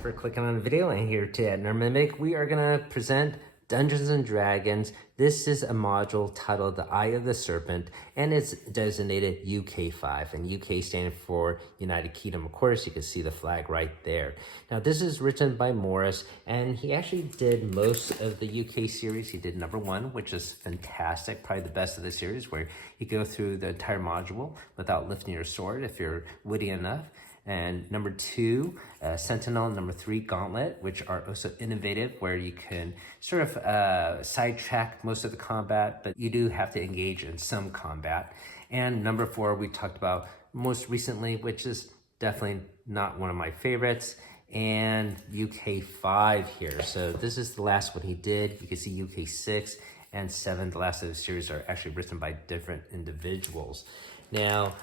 for clicking on the video, and here today at Mimic, we are going to present Dungeons & Dragons. This is a module titled The Eye of the Serpent, and it's designated UK5, and UK standing for United Kingdom. Of course, you can see the flag right there. Now, this is written by Morris, and he actually did most of the UK series. He did number 1, which is fantastic, probably the best of the series, where you go through the entire module without lifting your sword if you're witty enough. And number 2, Sentinel, number 3, Gauntlet, which are also innovative, where you can sort of sidetrack most of the combat, but you do have to engage in some combat. And number 4, we talked about most recently, which is definitely not one of my favorites, and UK 5 here. So this is the last one he did. You can see UK 6 and 7, the last of the series, are actually written by different individuals. Now,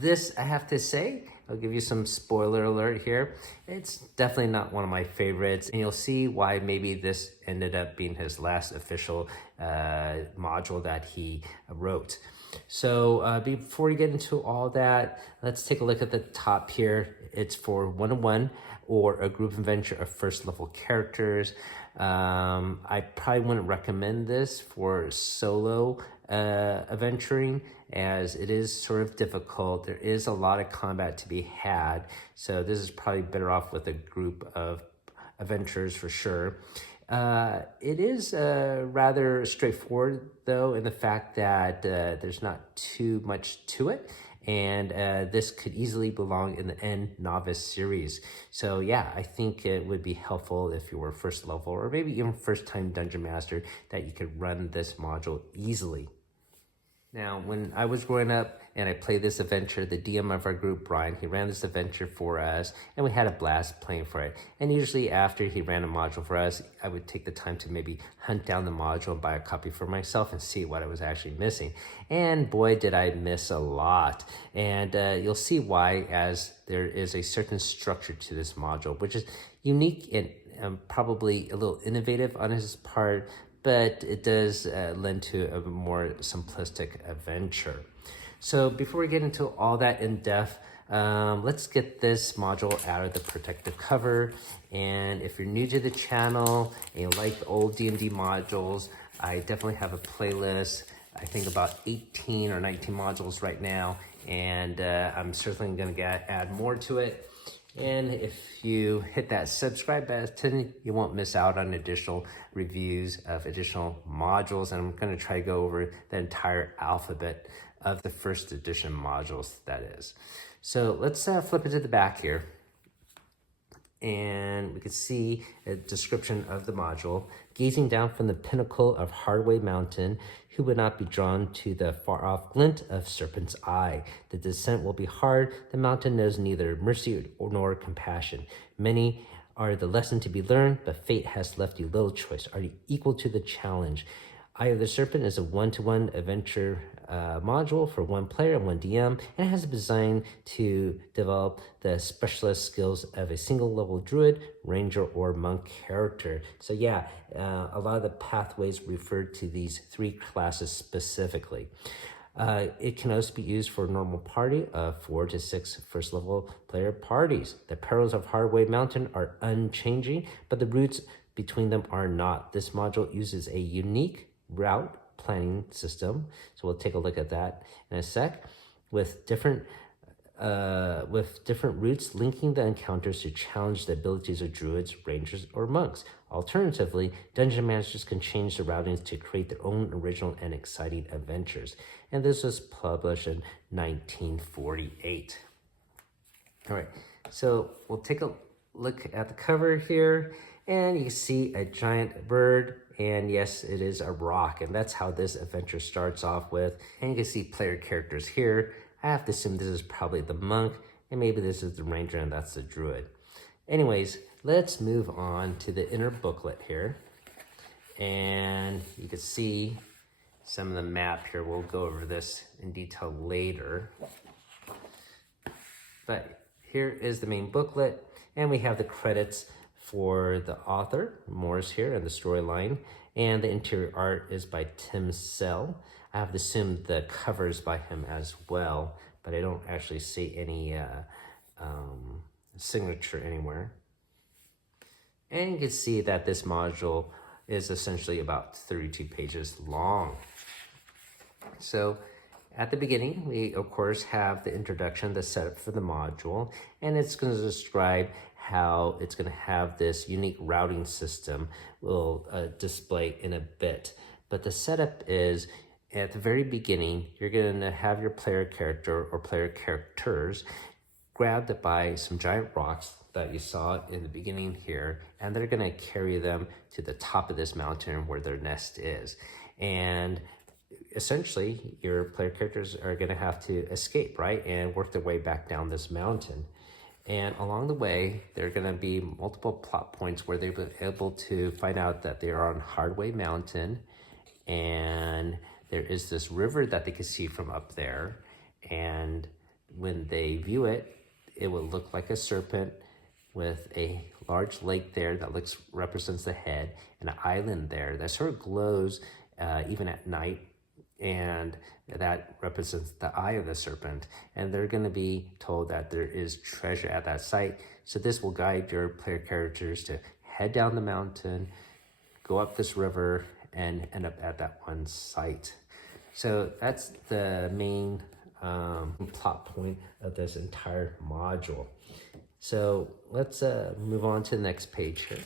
this, I have to say, I'll give you some spoiler alert here. It's definitely not one of my favorites, and you'll see why maybe this ended up being his last official module that he wrote. So before we get into all that, let's take a look at the top here. It's for 1-on-1 or a group adventure of first level characters. I probably wouldn't recommend this for solo adventuring, as it is sort of difficult. There is a lot of combat to be had, so this is probably better off with a group of adventurers for sure. It is rather straightforward, though, in the fact that there's not too much to it, and this could easily belong in the End Novice series. So yeah, I think it would be helpful if you were first level or maybe even first time Dungeon Master, that you could run this module easily. Now, when I was growing up and I played this adventure, the DM of our group, Brian, he ran this adventure for us, and we had a blast playing for it. And usually after he ran a module for us, I would take the time to maybe hunt down the module and buy a copy for myself and see what I was actually missing. And boy, did I miss a lot. And you'll see why, as there is a certain structure to this module, which is unique and probably a little innovative on his part, but it does lend to a more simplistic adventure. So before we get into all that in depth, let's get this module out of the protective cover. And if you're new to the channel and you like the old D&D modules, I definitely have a playlist. I think about 18 or 19 modules right now, and I'm certainly going to add more to it. And if you hit that subscribe button, you won't miss out on additional reviews of additional modules. And I'm going to try to go over the entire alphabet of the first edition modules, that is. So let's flip it to the back here. And we can see a description of the module. Gazing down from the pinnacle of Hardway Mountain, who would not be drawn to the far-off glint of Serpent's eye? The descent will be hard. The mountain knows neither mercy nor compassion. Many are the lesson to be learned, but fate has left you little choice. Are you equal to the challenge? Eye of the Serpent is a one-to-one adventure module for one player and one DM, and it has been designed to develop the specialist skills of a single level druid, ranger, or monk character. So yeah, a lot of the pathways refer to these 3 classes specifically. It can also be used for a normal party of 4 to 6 first level player parties. The perils of Hardway Mountain are unchanging, but the routes between them are not. This module uses a unique route planning system, so we'll take a look at that in a sec, with different routes linking the encounters to challenge the abilities of druids, rangers, or monks. Alternatively, dungeon masters can change the routings to create their own original and exciting adventures. And this was published in 1948. All right, so we'll take a look at the cover here, and you can see a giant bird. And yes, it is a rock, and that's how this adventure starts off with. And you can see player characters here. I have to assume this is probably the monk, and maybe this is the ranger, and that's the druid. Anyways, let's move on to the inner booklet here. And you can see some of the map here. We'll go over this in detail later. But here is the main booklet, and we have the credits for the author, Morris here, and the storyline, and the interior art is by Tim Sell. I have assumed the cover is by him as well, but I don't actually see any signature anywhere. And you can see that this module is essentially about 32 pages long. So at the beginning, we of course have the introduction, the setup for the module, and it's going to describe how it's going to have this unique routing system we'll display in a bit. But the setup is, at the very beginning, you're going to have your player character or player characters grabbed by some giant rocks that you saw in the beginning here, and they're going to carry them to the top of this mountain where their nest is. And essentially, your player characters are going to have to escape, right, and work their way back down this mountain. And along the way, there are going to be multiple plot points where they'll be able to find out that they are on Hardway Mountain, and there is this river that they can see from up there. And when they view it, it will look like a serpent with a large lake there that represents the head, and an island there that sort of glows even at night, and that represents the eye of the serpent. And they're going to be told that there is treasure at that site. So this will guide your player characters to head down the mountain, go up this river, and end up at that one site. So that's the main plot point of this entire module. So let's move on to the next page here.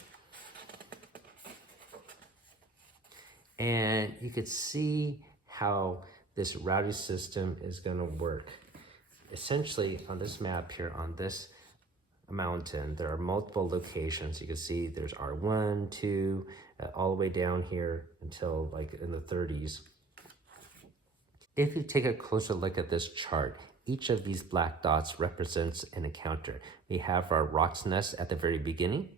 And you could see how this routing system is going to work. Essentially, on this map here, on this mountain, there are multiple locations. You can see there's R1, 2, all the way down here until like in the 30s. If you take a closer look at this chart, each of these black dots represents an encounter. We have our Rock's Nest at the very beginning,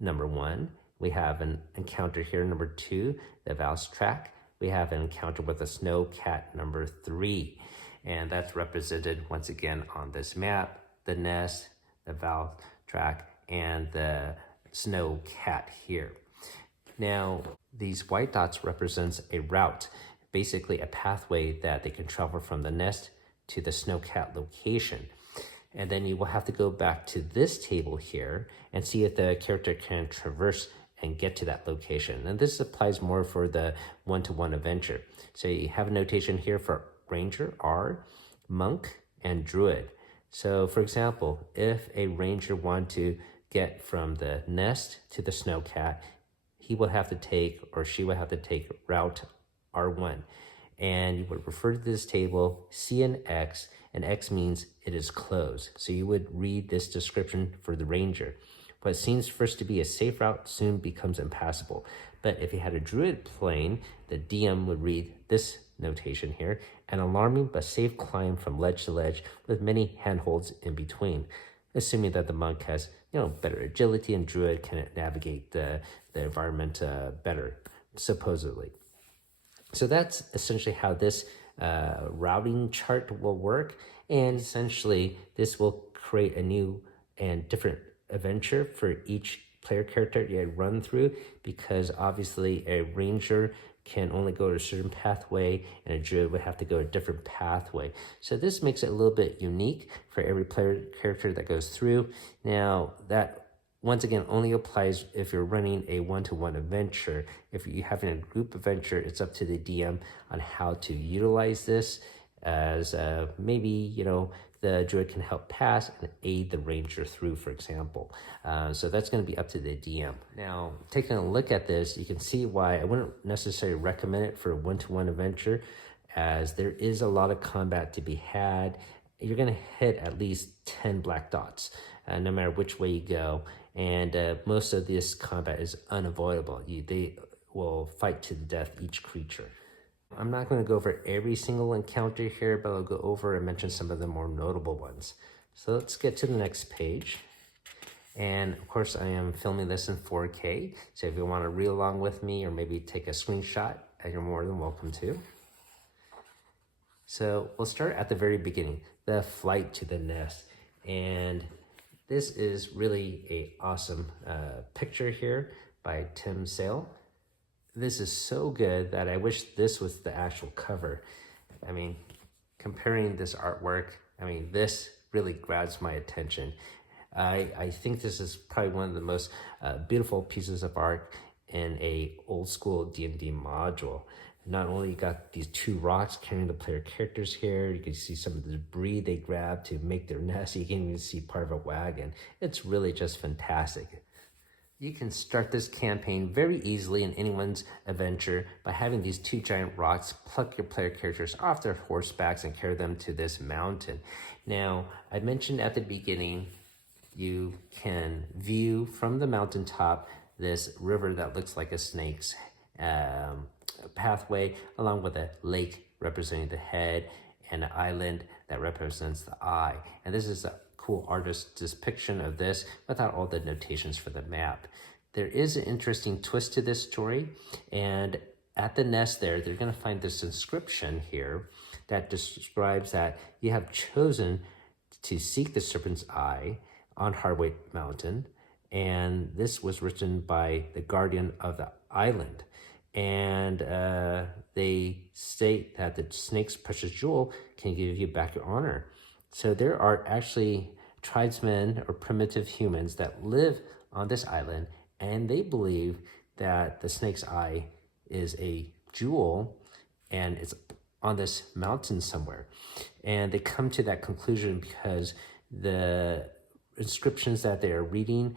number 1. We have an encounter here, number 2, the Valve Track. We have an encounter with a snow cat, number 3. And that's represented once again on this map, the nest, the Valve Track, and the snow cat here. Now, these white dots represents a route, basically a pathway that they can travel from the nest to the snowcat location. And then you will have to go back to this table here and see if the character can traverse and get to that location. And this applies more for the one-to-one adventure. So you have a notation here for Ranger, R, Monk, and Druid. So for example, if a Ranger wanted to get from the nest to the snowcat, he will have to take, or she will have to take route R1. And you would refer to this table, see an X, and X means it is closed. So you would read this description for the Ranger. What seems first to be a safe route soon becomes impassable. But if you had a Druid playing, the DM would read this notation here, an alarming but safe climb from ledge to ledge with many handholds in between, assuming that the monk has better agility and Druid can navigate the environment better, supposedly. So that's essentially how this routing chart will work. And essentially, this will create a new and different adventure for each player character you run through, because obviously a Ranger can only go to a certain pathway and a Druid would have to go a different pathway. So this makes it a little bit unique for every player character that goes through. Now, that once again only applies if you're running a one-to-one adventure. If you're having a group adventure, it's up to the DM on how to utilize this, as maybe the Druid can help pass and aid the Ranger through, for example. So that's going to be up to the DM. Now, taking a look at this, you can see why I wouldn't necessarily recommend it for a one-to-one adventure, as there is a lot of combat to be had. You're going to hit at least 10 black dots, no matter which way you go. And most of this combat is unavoidable. They will fight to the death, each creature. I'm not going to go over every single encounter here, but I'll go over and mention some of the more notable ones. So let's get to the next page. And of course, I am filming this in 4K. So if you want to read along with me or maybe take a screenshot, you're more than welcome to. So we'll start at the very beginning, the flight to the nest. And this is really an awesome picture here by Tim Sale. This is so good that I wish this was the actual cover. I mean, comparing this artwork, this really grabs my attention. I think this is probably one of the most beautiful pieces of art in a old school D&D module. Not only you got these two rocks carrying the player characters here, you can see some of the debris they grab to make their nest. You can even see part of a wagon. It's really just fantastic. You can start this campaign very easily in anyone's adventure by having these two giant rocks pluck your player characters off their horsebacks and carry them to this mountain. Now, I mentioned at the beginning, you can view from the mountaintop this river that looks like a snake's pathway, along with a lake representing the head and an island that represents the eye. And this is a cool artist's depiction of this without all the notations for the map. There is an interesting twist to this story, and at the nest there, they're going to find this inscription here that describes that you have chosen to seek the serpent's eye on Hardway Mountain, and this was written by the guardian of the island. And they state that the snake's precious jewel can give you back your honor. So there are actually tribesmen or primitive humans that live on this island, and they believe that the snake's eye is a jewel and it's on this mountain somewhere. And they come to that conclusion because the inscriptions that they are reading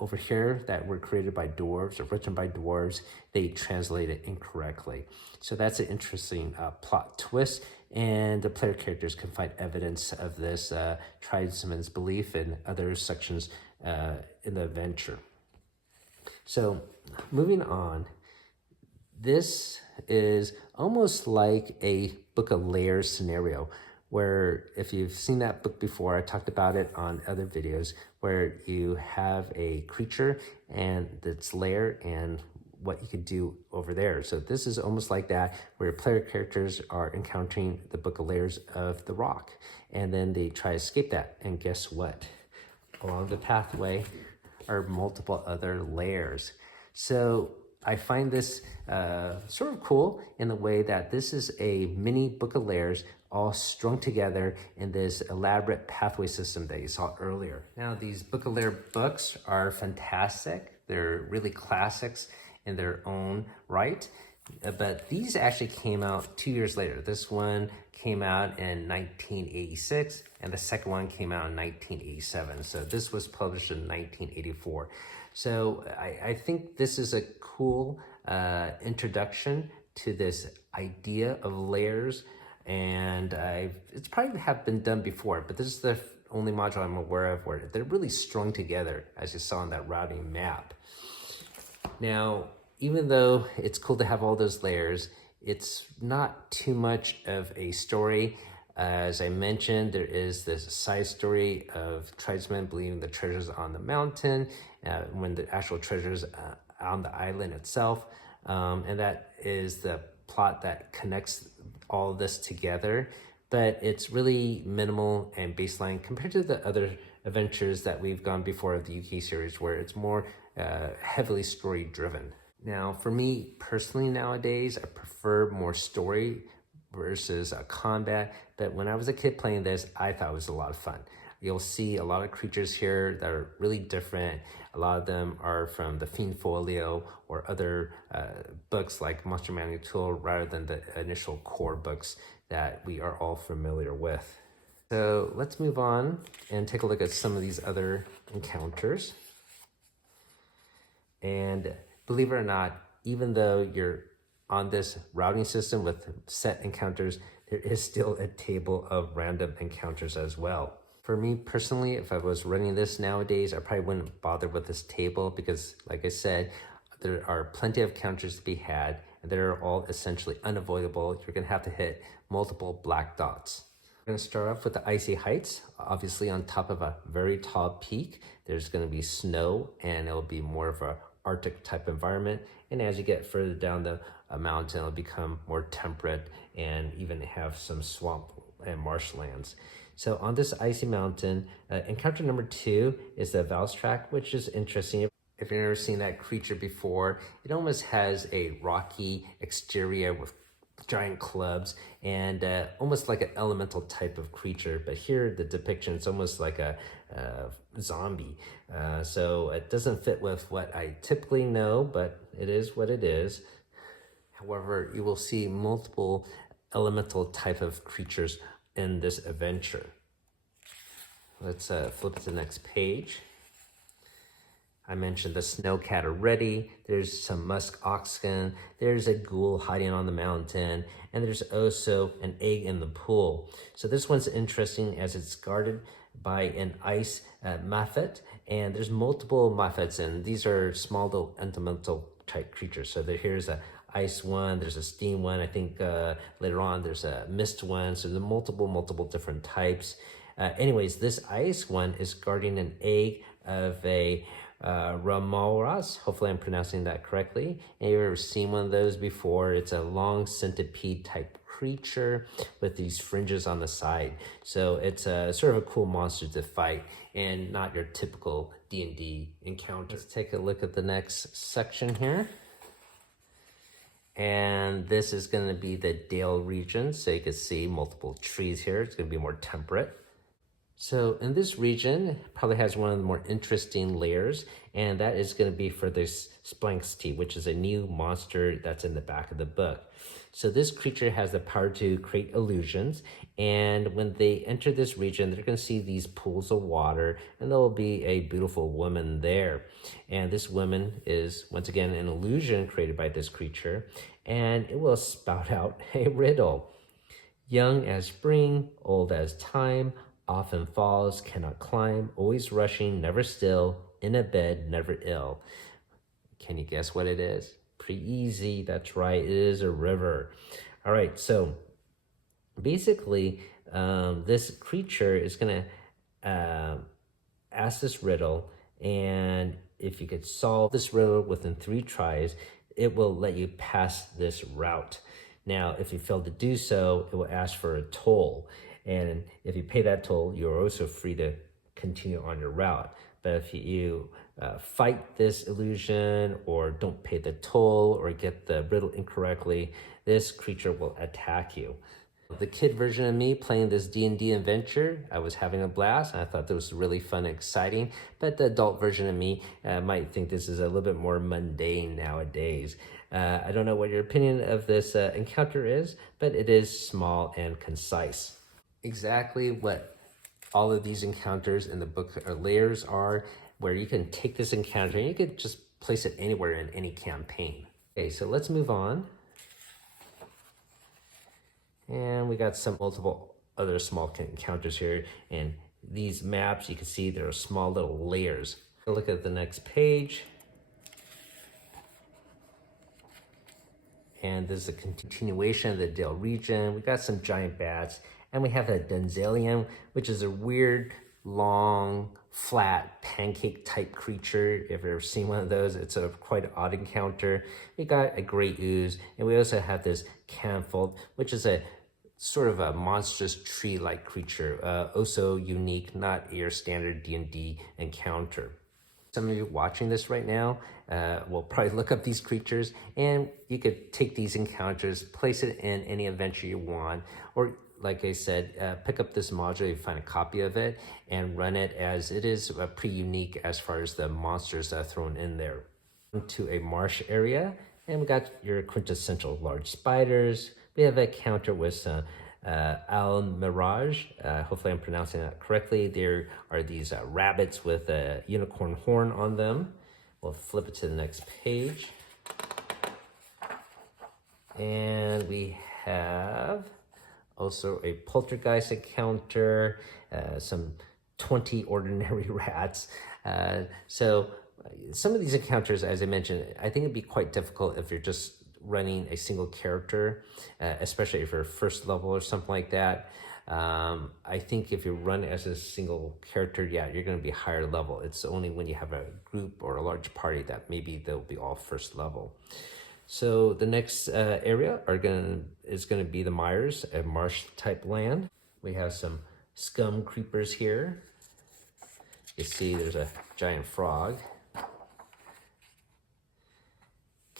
over here that were created by dwarves or written by dwarves, they translated incorrectly. So that's an interesting plot twist, and the player characters can find evidence of this tribesman's belief in other sections in the adventure. So moving on, this is almost like a Book of Lairs scenario, where if you've seen that book before, I talked about it on other videos, where you have a creature and its lair and what you could do over there. So this is almost like that, where your player characters are encountering the Book of Lairs of the rock, and then they try to escape that. And guess what? Along the pathway are multiple other lairs. So I find this sort of cool in the way that this is a mini Book of Lairs all strung together in this elaborate pathway system that you saw earlier. Now, these Book of Lairs books are fantastic. They're really classics in their own right, but these actually came out 2 years later. This one came out in 1986, and the second one came out in 1987. So this was published in 1984. So I think this is a cool introduction to this idea of layers, and it's probably have been done before, but this is the only module I'm aware of where they're really strung together, as you saw on that routing map. Now, even though it's cool to have all those layers, it's not too much of a story. As I mentioned, there is this side story of tribesmen believing the treasures on the mountain, when the actual treasures on the island itself. And that is the plot that connects all of this together. But it's really minimal and baseline compared to the other adventures that we've gone before of the UK series, where it's more heavily story driven. Now, for me personally nowadays, I prefer more story versus combat. But when I was a kid playing this, I thought it was a lot of fun. You'll see a lot of creatures here that are really different. A lot of them are from the Fiend Folio or other books like Monster Manual Tool, rather than the initial core books that we are all familiar with. So let's move on and take a look at some of these other encounters. And believe it or not, even though you're on this routing system with set encounters, there is still a table of random encounters as well. For me personally, if I was running this nowadays, I probably wouldn't bother with this table because, like I said, there are plenty of encounters to be had, and they're all essentially unavoidable. You're going to have to hit multiple black dots. We're going to start off with the Icy Heights. Obviously, on top of a very tall peak, there's going to be snow, and it'll be more of a Arctic type environment. And as you get further down the mountain, it'll become more temperate and even have some swamp and marshlands. So on this icy mountain, encounter number 2 is the Val's Track, which is interesting. If you've never seen that creature before, it almost has a rocky exterior with giant clubs and almost like an elemental type of creature. But here the depiction is almost like a zombie. So it doesn't fit with what I typically know, but it is what it is. However, you will see multiple elemental type of creatures in this adventure. Let's flip to the next page. I mentioned the snowcat already. There's some musk oxen. There's a ghoul hiding on the mountain. And there's also an egg in the pool. So this one's interesting as it's guarded by an ice Mafet. And there's multiple Mafets, and these are small little elemental type creatures. So here's a ice one, there's a steam one. I think later on there's a mist one. So there's multiple different types. Anyways, this ice one is guarding an egg of a Ramoras. Hopefully I'm pronouncing that correctly. And you've ever seen one of those before? It's a long centipede type creature with these fringes on the side. So it's a sort of a cool monster to fight and not your typical D&D encounter. Let's take a look at the next section here. And this is going to be the Dale region. So you can see multiple trees here. It's going to be more temperate. So in this region, it probably has one of the more interesting layers, and that is going to be for this Splankstein, which is a new monster that's in the back of the book. So this creature has the power to create illusions, and when they enter this region, they're going to see these pools of water, and there will be a beautiful woman there. And this woman is, once again, an illusion created by this creature, and it will spout out a riddle. Young as spring, old as time, often falls, cannot climb, always rushing, never still, in a bed, never ill. Can you guess what it is? Pretty easy. That's right. It is a river. All right. So basically, this creature is going to ask this riddle. And if you could solve this riddle within 3 tries, it will let you pass this route. Now, if you fail to do so, it will ask for a toll. And if you pay that toll, you're also free to continue on your route. But if you fight this illusion or don't pay the toll or get the riddle incorrectly, this creature will attack you. The kid version of me playing this D&D adventure, I was having a blast. I thought this was really fun and exciting. But the adult version of me might think this is a little bit more mundane nowadays. I don't know what your opinion of this encounter is, but it is small and concise. Exactly what all of these encounters in the book or Lairs are, where you can take this encounter and you could just place it anywhere in any campaign. Okay, so let's move on. And we got some multiple other small encounters here. And these maps, you can see there are small little layers. Look at the next page. And this is a continuation of the Dale region. We got some giant bats. And we have a Dunzalian, which is a weird, long, flat, pancake-type creature. If you've ever seen one of those, it's a quite odd encounter. We got a great ooze, and we also have this Canfold, which is a sort of a monstrous tree-like creature. Also unique, not your standard D&D encounter. Some of you watching this right now will probably look up these creatures, and you could take these encounters, place it in any adventure you want, or like I said, pick up this module, you find a copy of it, and run it, as it is pretty unique as far as the monsters that are thrown in there. To a marsh area, and we got your quintessential large spiders. We have a counter with some Al Mirage. Hopefully I'm pronouncing that correctly. There are these rabbits with a unicorn horn on them. We'll flip it to the next page. And we have also a poltergeist encounter, some 20 ordinary rats. So some of these encounters, as I mentioned, I think it'd be quite difficult if you're just running a single character, especially if you're first level or something like that. I think if you run as a single character, yeah, you're going to be higher level. It's only when you have a group or a large party that maybe they'll be all first level. So the next area is going to be the mires, a marsh type land. We have some scum creepers here. You see there's a giant frog.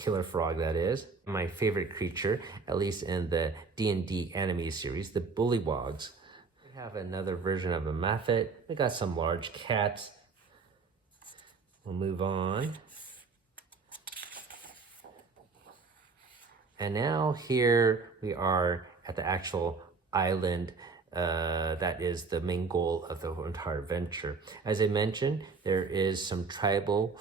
killer frog that is. My favorite creature, at least in the D&D anime series, the bullywogs. We have another version of a Mephit. We got some large cats. We'll move on. And now here we are at the actual island that is the main goal of the entire adventure. As I mentioned, there is some tribal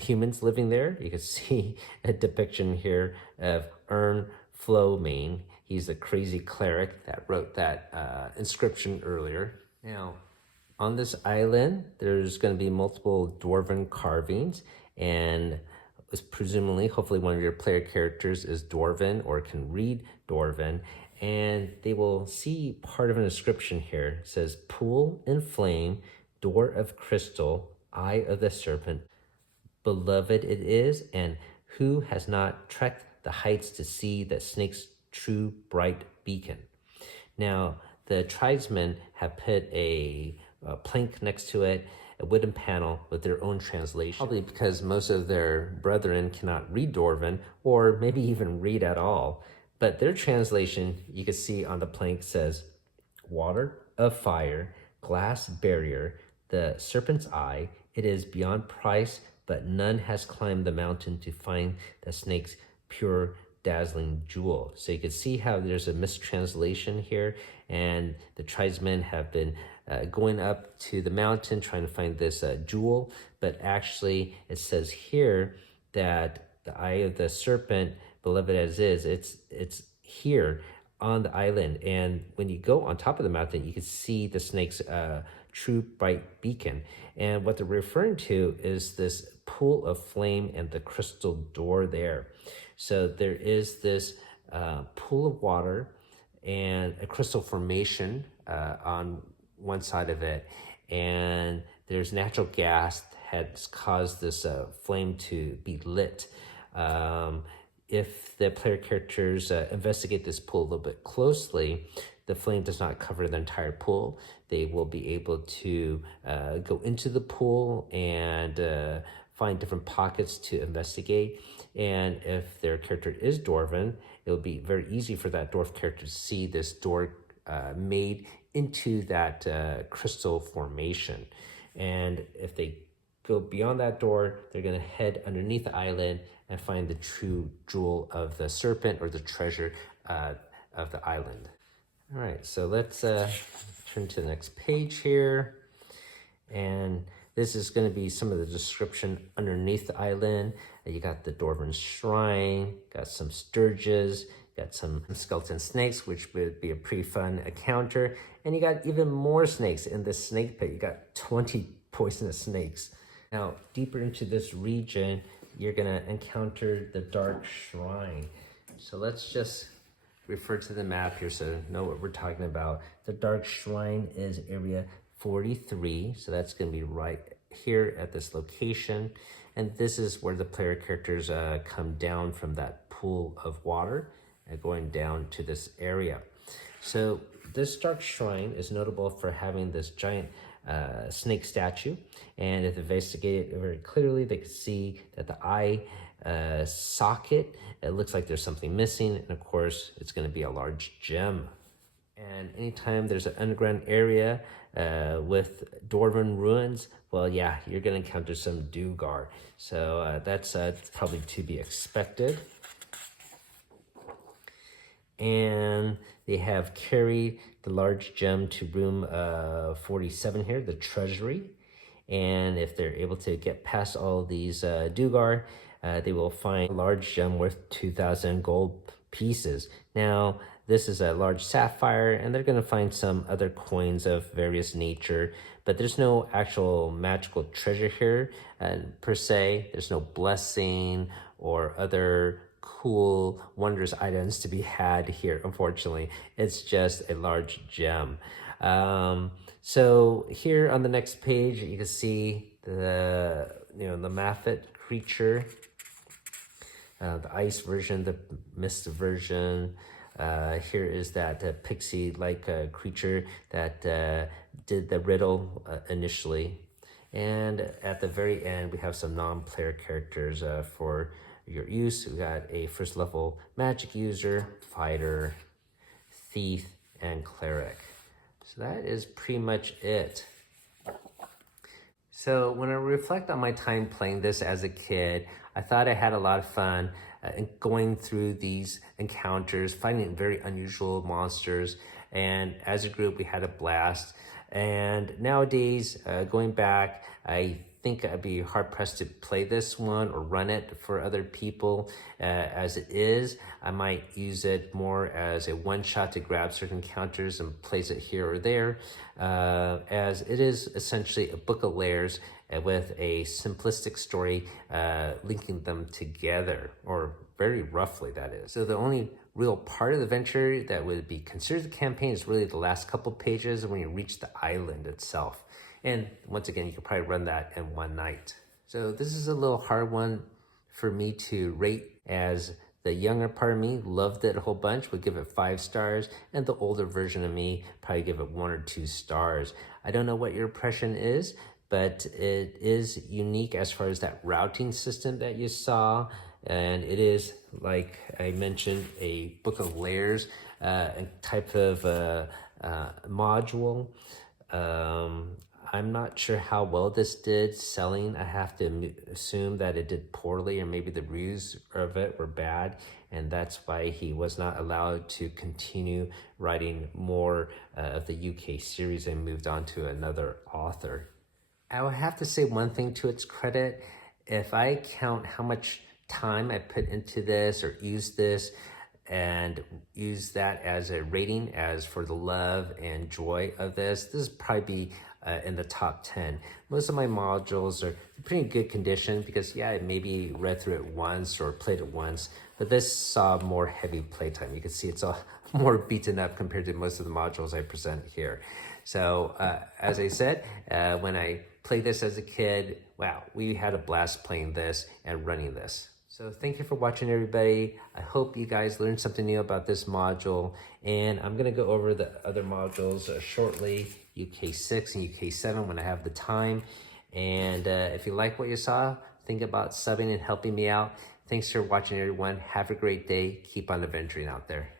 humans living there. You can see a depiction here of Flowmane. He's the crazy cleric that wrote that inscription earlier. Now, on this island, there's going to be multiple dwarven carvings, and presumably, hopefully one of your player characters is Dwarven or can read Dwarven, and they will see part of an inscription here. It says, "Pool in flame, door of crystal, eye of the serpent, beloved it is, and who has not trekked the heights to see the snake's true bright beacon." Now, the tribesmen have put a plank next to it, a wooden panel with their own translation, probably because most of their brethren cannot read Dwarven or maybe even read at all. But their translation, you can see on the plank, says, "Water of fire, glass barrier, the serpent's eye, it is beyond price, but none has climbed the mountain to find the snake's pure dazzling jewel." So you can see how there's a mistranslation here, and the tribesmen have been going up to the mountain trying to find this jewel, but actually it says here that the eye of the serpent, beloved as is, it's here on the island, and when you go on top of the mountain, you can see the snake's true bright beacon. And what they're referring to is this pool of flame and the crystal door there. So there is this pool of water and a crystal formation on one side of it, and there's natural gas that has caused this flame to be lit. If the player characters investigate this pool a little bit closely, the flame does not cover the entire pool. They will be able to go into the pool and find different pockets to investigate. And if their character is Dwarven, it will be very easy for that dwarf character to see this door made into that crystal formation. And if they go beyond that door, they're going to head underneath the island and find the true jewel of the serpent, or the treasure of the island. All right, so let's turn to the next page here. And this is going to be some of the description underneath the island. You got the Dwarven Shrine, got some sturges, got some skeleton snakes, which would be a pretty fun encounter. And you got even more snakes in this snake pit. You got 20 poisonous snakes. Now, deeper into this region, you're gonna encounter the Dark Shrine. So let's just refer to the map here so you know what we're talking about. The Dark Shrine is area 43, so that's gonna be right here at this location. And this is where the player characters come down from that pool of water and going down to this area. So this Dark Shrine is notable for having this giant snake statue, and if they investigate it very clearly, they can see that the eye socket, it looks like there's something missing, and of course it's going to be a large gem. And anytime there's an underground area with Dwarven ruins, well, yeah, you're going to encounter some Dugar. So that's probably to be expected. And they have carried the large gem to room 47 here, the treasury. And if they're able to get past all these Dugar, they will find a large gem worth 2,000 gold pieces. Now, this is a large sapphire, and they're going to find some other coins of various nature, but there's no actual magical treasure here per se. There's no blessing or other cool, wondrous items to be had here, unfortunately. It's just a large gem. So here on the next page, you can see the Mephit creature, the ice version, the mist version. Here is that pixie-like creature that did the riddle initially. And at the very end, we have some non-player characters for your use. We got a first level magic user, fighter, thief, and cleric. So that is pretty much it. So when I reflect on my time playing this as a kid, I thought I had a lot of fun going through these encounters, finding very unusual monsters, and as a group we had a blast. And nowadays, going back, I think I'd be hard pressed to play this one or run it for other people. As it is, I might use it more as a one shot to grab certain encounters and place it here or there, as it is essentially a book of Lairs with a simplistic story linking them together, or very roughly that is. So the only real part of the venture that would be considered the campaign is really the last couple pages when you reach the island itself. And once again, you could probably run that in one night. So this is a little hard one for me to rate, as the younger part of me loved it a whole bunch, would give it 5 stars, and the older version of me probably give it 1 or 2 stars. I don't know what your impression is, but it is unique as far as that routing system that you saw. And it is, like I mentioned, a Book of Lairs type of module. I'm not sure how well this did selling. I have to assume that it did poorly, or maybe the reviews of it were bad, and that's why he was not allowed to continue writing more of the UK series and moved on to another author. I would have to say one thing to its credit. If I count how much time I put into this or use this and use that as a rating as for the love and joy of this would probably be in the top 10. Most of my modules are pretty good condition because, yeah, I maybe read through it once or played it once, but this saw more heavy playtime. You can see it's all more beaten up compared to most of the modules I present here. So as I said, when I played this as a kid, wow, we had a blast playing this and running this. So thank you for watching, everybody. I hope you guys learned something new about this module, and I'm gonna go over the other modules shortly, UK 6 and UK 7 when I have the time. And if you like what you saw, think about subbing and helping me out. Thanks for watching, everyone. Have a great day. Keep on adventuring out there.